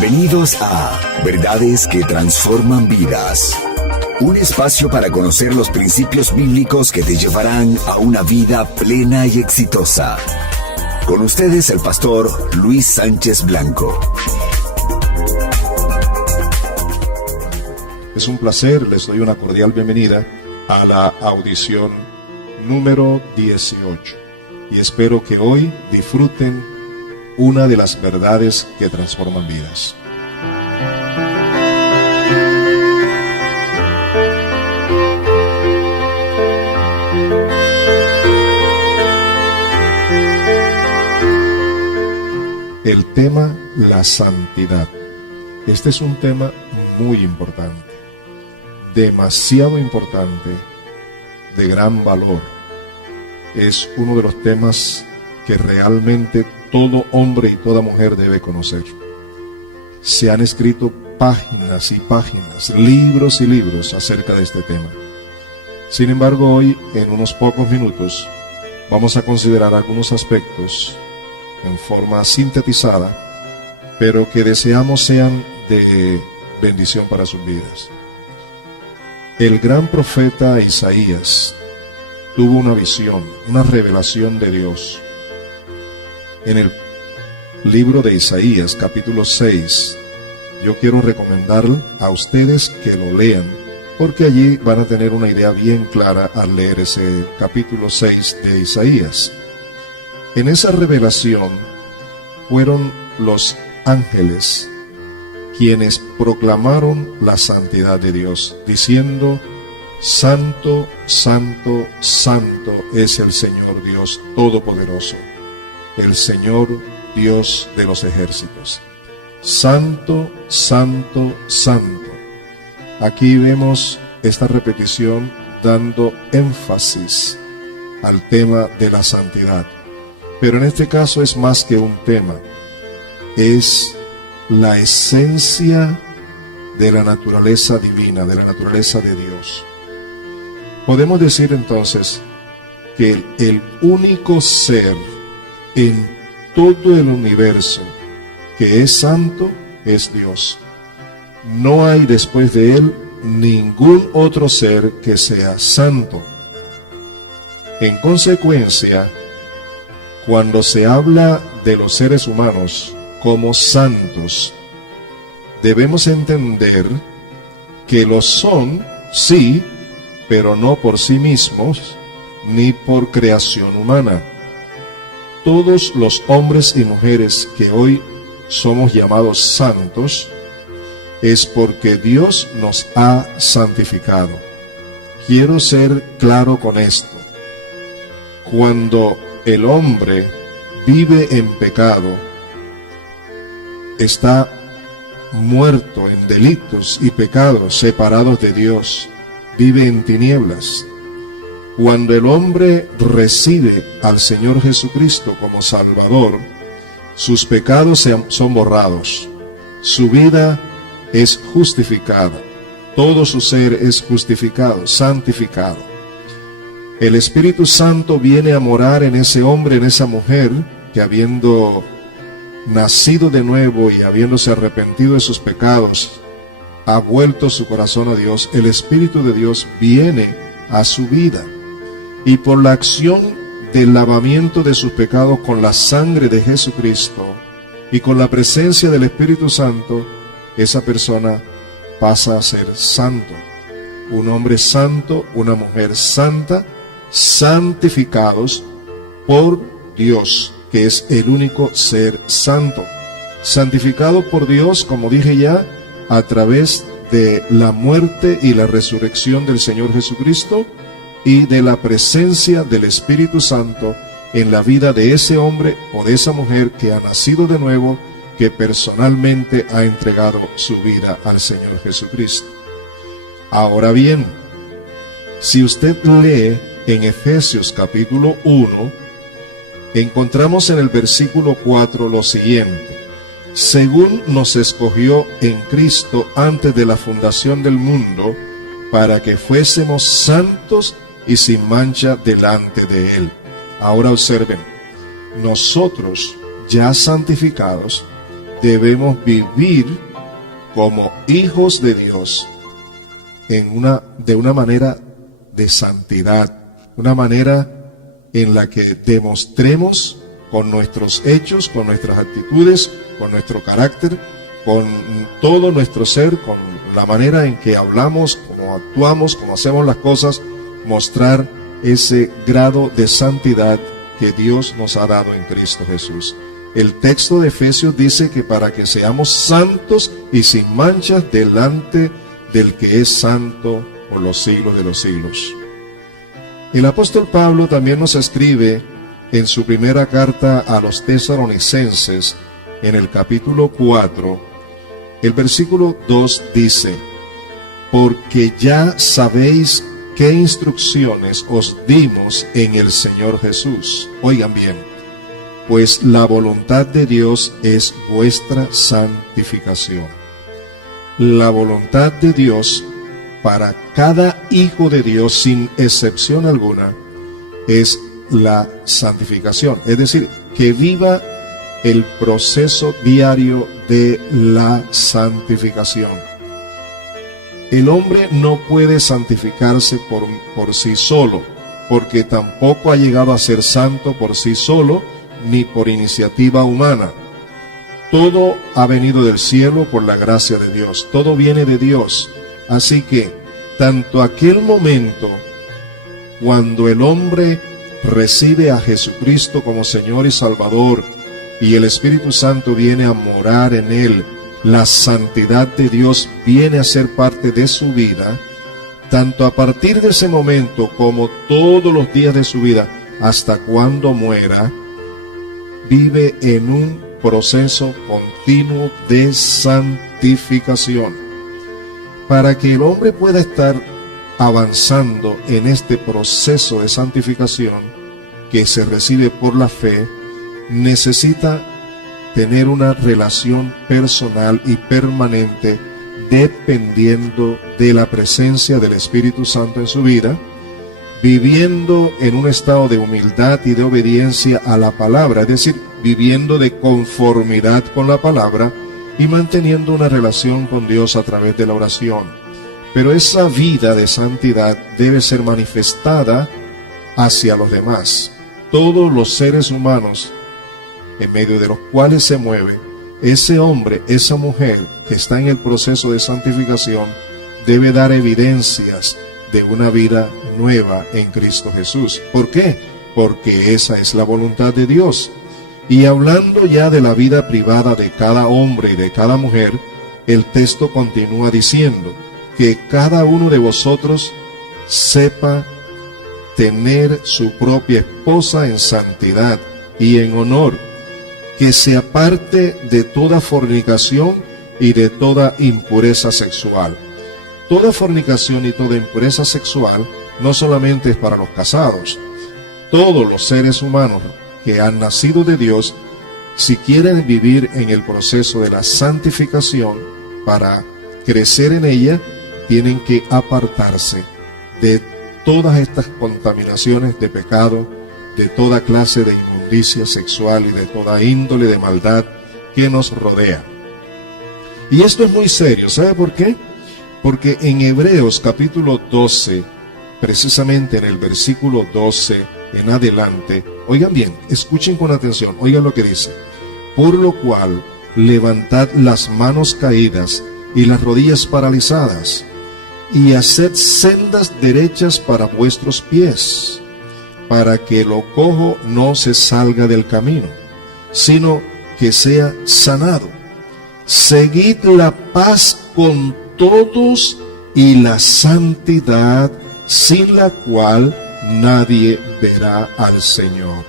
Bienvenidos a Verdades que Transforman Vidas. Un espacio para conocer los principios bíblicos que te llevarán a una vida plena y exitosa. Con ustedes el pastor Luis Sánchez Blanco. Es un placer, les doy una cordial bienvenida a la audición número 18. Y espero que hoy disfruten una de las verdades que transforman vidas. El tema, la santidad. Este es un tema muy importante, demasiado importante, de gran valor. Es uno de los temas que realmente todo hombre y toda mujer debe conocer. Se han escrito páginas y páginas, libros y libros acerca de este tema. Sin embargo, hoy, en unos pocos minutos, vamos a considerar algunos aspectos en forma sintetizada, pero que deseamos sean de bendición para sus vidas. El gran profeta Isaías tuvo una visión, una revelación de Dios. En el libro de Isaías, capítulo 6, yo quiero recomendarle a ustedes que lo lean, porque allí van a tener una idea bien clara al leer ese capítulo 6 de Isaías. En esa revelación fueron los ángeles quienes proclamaron la santidad de Dios, diciendo: Santo, santo, santo es el Señor Dios Todopoderoso, el Señor Dios de los ejércitos. Santo, santo, santo. Aquí vemos esta repetición dando énfasis al tema de la santidad. Pero en este caso es más que un tema, es la esencia de la naturaleza divina, de la naturaleza de Dios. Podemos decir entonces que el único ser en todo el universo que es santo es Dios. No hay después de él ningún otro ser que sea santo. En consecuencia, cuando se habla de los seres humanos como santos, debemos entender que lo son, sí, pero no por sí mismos, ni por creación humana. Todos los hombres y mujeres que hoy somos llamados santos, es porque Dios nos ha santificado. Quiero ser claro con esto. Cuando el hombre vive en pecado, está muerto en delitos y pecados, separados de Dios, vive en tinieblas. Cuando el hombre recibe al Señor Jesucristo como Salvador, sus pecados son borrados, su vida es justificada, todo su ser es justificado, santificado. El Espíritu Santo viene a morar en ese hombre, en esa mujer, que habiendo nacido de nuevo y habiéndose arrepentido de sus pecados, ha vuelto su corazón a Dios. El Espíritu de Dios viene a su vida, y por la acción del lavamiento de sus pecados con la sangre de Jesucristo y con la presencia del Espíritu Santo, esa persona pasa a ser santo. Un hombre santo, una mujer santa, santificados por Dios, que es el único ser santo. Santificado por Dios, como dije ya, a través de la muerte y la resurrección del Señor Jesucristo y de la presencia del Espíritu Santo en la vida de ese hombre o de esa mujer que ha nacido de nuevo, que personalmente ha entregado su vida al Señor Jesucristo. Ahora bien, si usted lee en Efesios capítulo 1, encontramos en el versículo 4 lo siguiente: según nos escogió en Cristo antes de la fundación del mundo, para que fuésemos santos y sin mancha delante de Él. Ahora observen, nosotros ya santificados, debemos vivir como hijos de Dios de una manera de santidad, una manera en la que demostremos con nuestros hechos, con nuestras actitudes, con nuestro carácter, con todo nuestro ser, con la manera en que hablamos, cómo actuamos, cómo hacemos las cosas, mostrar ese grado de santidad que Dios nos ha dado en Cristo Jesús. El texto de Efesios dice que para que seamos santos y sin manchas delante del que es santo por los siglos de los siglos. El apóstol Pablo también nos escribe en su primera carta a los Tesalonicenses, en el capítulo 4, el versículo 2 dice: porque ya sabéis qué instrucciones os dimos en el Señor Jesús. Oigan bien, pues la voluntad de Dios es vuestra santificación. La voluntad de Dios para cada hijo de Dios, sin excepción alguna, es la santificación. Es decir, que viva el proceso diario de la santificación. El hombre no puede santificarse por sí solo, porque tampoco ha llegado a ser santo por sí solo, ni por iniciativa humana. Todo ha venido del cielo por la gracia de Dios, todo viene de Dios. Así que, tanto aquel momento cuando el hombre recibe a Jesucristo como Señor y Salvador, y el Espíritu Santo viene a morar en él, la santidad de Dios viene a ser parte de su vida, tanto a partir de ese momento como todos los días de su vida, hasta cuando muera, vive en un proceso continuo de santificación. Para que el hombre pueda estar avanzando en este proceso de santificación que se recibe por la fe, necesita tener una relación personal y permanente dependiendo de la presencia del Espíritu Santo en su vida, viviendo en un estado de humildad y de obediencia a la palabra, es decir, viviendo de conformidad con la palabra y manteniendo una relación con Dios a través de la oración. Pero esa vida de santidad debe ser manifestada hacia los demás. Todos los seres humanos en medio de los cuales se mueve, ese hombre, esa mujer que está en el proceso de santificación, debe dar evidencias de una vida nueva en Cristo Jesús. ¿Por qué? Porque esa es la voluntad de Dios. Y hablando ya de la vida privada de cada hombre y de cada mujer, el texto continúa diciendo que cada uno de vosotros sepa tener su propia esposa en santidad y en honor, que se aparte de toda fornicación y de toda impureza sexual. Toda fornicación y toda impureza sexual no solamente es para los casados. Todos los seres humanos que han nacido de Dios, si quieren vivir en el proceso de la santificación para crecer en ella, tienen que apartarse de todas estas contaminaciones de pecado, de toda clase de inmundicia sexual y de toda índole de maldad que nos rodea. Y esto es muy serio, ¿sabe por qué? Porque en Hebreos capítulo 12, precisamente en el versículo 12 en adelante, oigan bien, escuchen con atención, oigan lo que dice: por lo cual levantad las manos caídas y las rodillas paralizadas, y haced sendas derechas para vuestros pies, para que lo cojo no se salga del camino, sino que sea sanado. Seguid la paz con todos y la santidad, sin la cual nadie verá al Señor.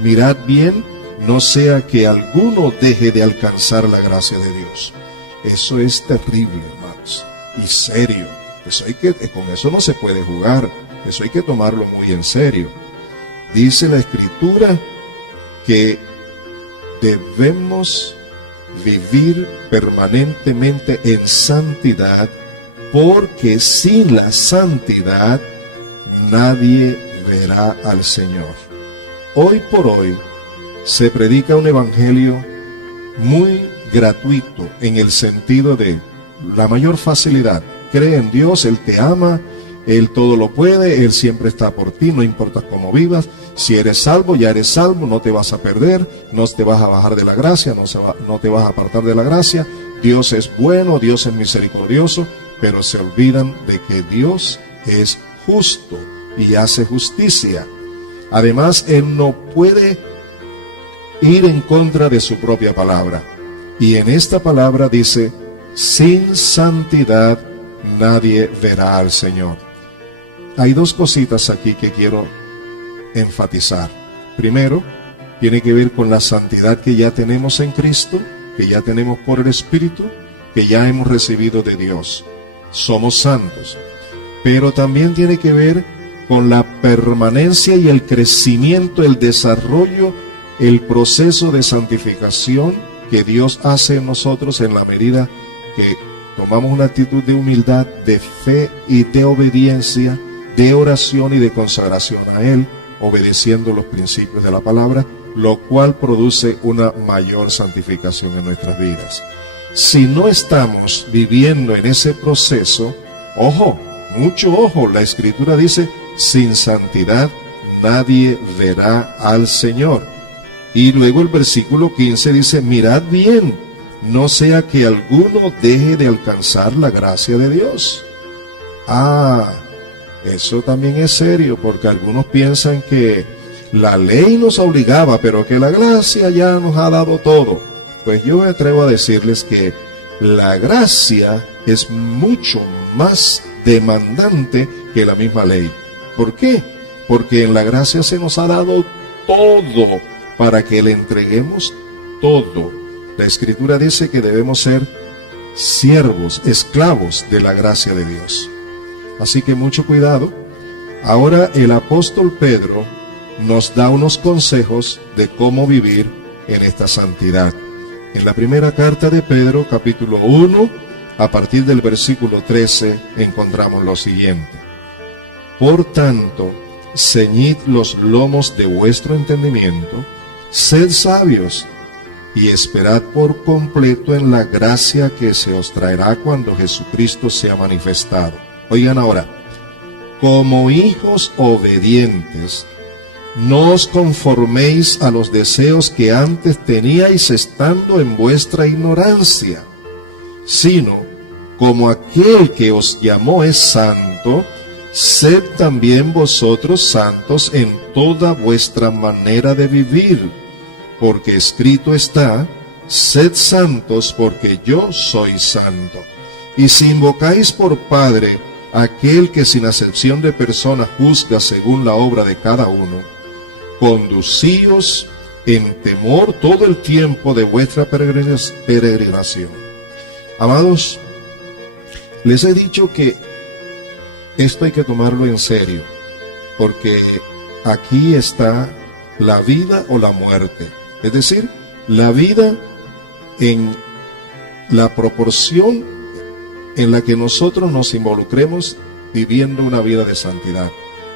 Mirad bien, no sea que alguno deje de alcanzar la gracia de Dios. Eso es terrible, hermanos, y serio. Con eso no se puede jugar, eso hay que tomarlo muy en serio. Dice la Escritura que debemos vivir permanentemente en santidad, porque sin la santidad nadie verá al Señor. Hoy por hoy se predica un evangelio muy gratuito en el sentido de la mayor facilidad. Cree en Dios, Él te ama, Él todo lo puede, Él siempre está por ti, no importa cómo vivas. Si eres salvo, ya eres salvo, no te vas a perder, no te vas a bajar de la gracia, no te vas a apartar de la gracia. Dios es bueno, Dios es misericordioso, pero se olvidan de que Dios es justo y hace justicia. Además, Él no puede ir en contra de su propia palabra. Y en esta palabra dice, sin santidad nadie verá al Señor. Hay dos cositas aquí que quiero enfatizar. Primero, tiene que ver con la santidad que ya tenemos en Cristo, que ya tenemos por el Espíritu, que ya hemos recibido de Dios. Somos santos. Pero también tiene que ver con la permanencia y el crecimiento, el desarrollo, el proceso de santificación que Dios hace en nosotros en la medida que tomamos una actitud de humildad, de fe y de obediencia, de oración y de consagración a Él, obedeciendo los principios de la palabra, lo cual produce una mayor santificación en nuestras vidas. Si no estamos viviendo en ese proceso, ojo, mucho ojo, la Escritura dice, sin santidad nadie verá al Señor. Y luego el versículo 15 dice, mirad bien, no sea que alguno deje de alcanzar la gracia de Dios. Eso también es serio, porque algunos piensan que la ley nos obligaba, pero que la gracia ya nos ha dado todo. Pues yo me atrevo a decirles que la gracia es mucho más demandante que la misma ley. ¿Por qué? Porque en la gracia se nos ha dado todo para que le entreguemos todo. La Escritura dice que debemos ser siervos, esclavos de la gracia de Dios. Así que mucho cuidado. Ahora el apóstol Pedro nos da unos consejos de cómo vivir en esta santidad. En la primera carta de Pedro, capítulo 1, a partir del versículo 13, encontramos lo siguiente. Por tanto, ceñid los lomos de vuestro entendimiento, sed sabios, y esperad por completo en la gracia que se os traerá cuando Jesucristo sea manifestado. Oigan ahora, como hijos obedientes, no os conforméis a los deseos que antes teníais estando en vuestra ignorancia, sino como aquel que os llamó es santo, sed también vosotros santos en toda vuestra manera de vivir, porque escrito está, sed santos porque yo soy santo. Y si invocáis por Padre aquel que sin acepción de persona juzga según la obra de cada uno, conducíos en temor todo el tiempo de vuestra peregrinación. Amados, les he dicho que esto hay que tomarlo en serio, porque aquí está la vida o la muerte. Es decir, la vida en la proporción en la que nosotros nos involucremos viviendo una vida de santidad,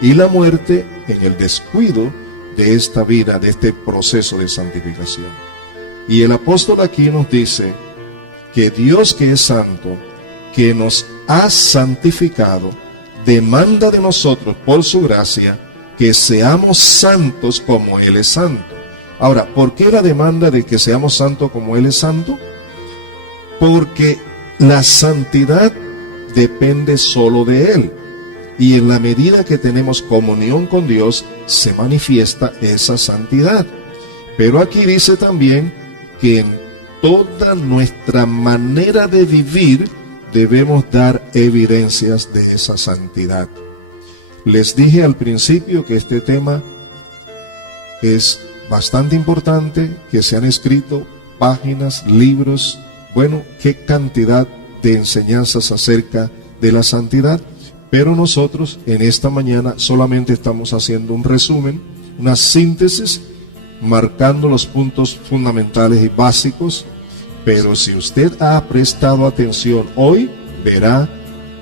y la muerte en el descuido de esta vida, de este proceso de santificación. Y el apóstol aquí nos dice que Dios, que es santo, que nos ha santificado, demanda de nosotros por su gracia que seamos santos como Él es santo. Ahora, ¿por qué la demanda de que seamos santos como Él es santo? Porque la santidad depende solo de Él. Y en la medida que tenemos comunión con Dios, se manifiesta esa santidad. Pero aquí dice también que en toda nuestra manera de vivir debemos dar evidencias de esa santidad. Les dije al principio que este tema es bastante importante, que se han escrito páginas, libros, bueno, qué cantidad de enseñanzas acerca de la santidad, pero nosotros en esta mañana solamente estamos haciendo un resumen, una síntesis, marcando los puntos fundamentales y básicos. Pero si usted ha prestado atención hoy, verá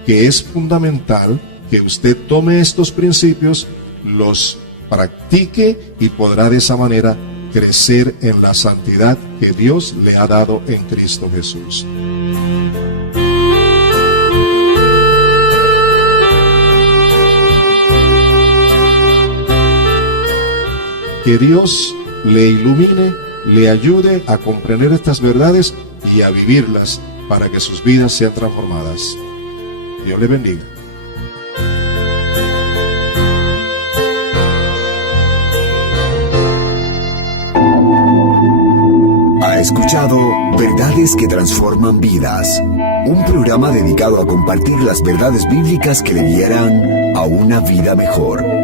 que es fundamental que usted tome estos principios, los practique y podrá de esa manera crecer en la santidad que Dios le ha dado en Cristo Jesús. Que Dios le ilumine, le ayude a comprender estas verdades y a vivirlas para que sus vidas sean transformadas. Dios le bendiga. Ha escuchado Verdades que Transforman Vidas, un programa dedicado a compartir las verdades bíblicas que le guiarán a una vida mejor.